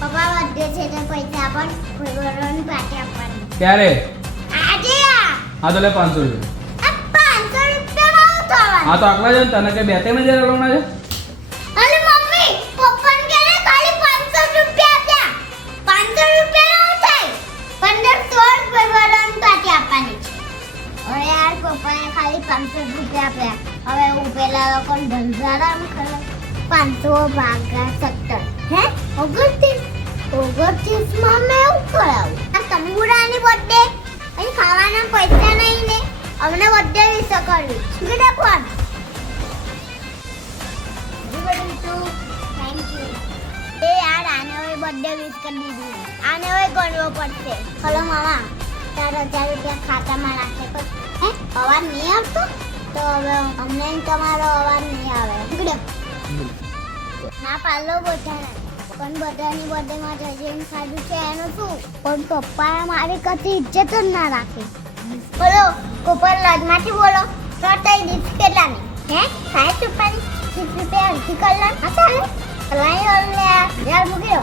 પપ્પા બર્થડે છે તો પૈસા આપણ ભરવાની પાર્ટી આપવાની. ક્યારે? આજે હા તો લે 500 રૂપિયા. આ 500 રૂપિયામાં હું થવાનું? હા તો આટલા છે ને તને કે બે ત્રણ હજાર આલવાના છે? અરે મમ્મી પપ્પાને કહે ને ખાલી 500 રૂપિયા આપ્યા. 500 રૂપિયા નું થાય 1500 ભરવાની પાર્ટી આપવાની છે. અરે યાર પપ્પાને ખાલી 500 રૂપિયા આપ્યા. હવે હું પેલા લોકોને ભંજારામ ખરો 500 ભાગ્યા 17 હે 29 માં મેં એવું કરાવું. આ તંબુરાની બર્થડે અહીં ખાવાના પૈસા નહીં ને અમને બર્થડે વિશે કરવી કીધે ફોન થેન્ક યુ. એ યાર આને હવે બર્થડે વિશ કરી દીધું. આને હવે ગણવો પડશે. હલો મામા 4000 રૂપિયા ખાતામાં નાખે તો હે અવાજ નહીં આવતો તો હવે અમને તમારો અવાજ નહીં આવે કીધે ના પાલો બધાને પણ બધાની બર્થડેમાં જઈને ખાધું છે એનું શું પણ પપ્પાએ મારી કદી ઇજ્જત જ ના રાખી. બોલો કોપર લજમાંથી બોલો તો તઈ દીધ કેટલાની હે 60 રૂપિયાની 30 રૂપિયા અડધી કલાક હા ચાલે લાઈ યાર મૂકી દો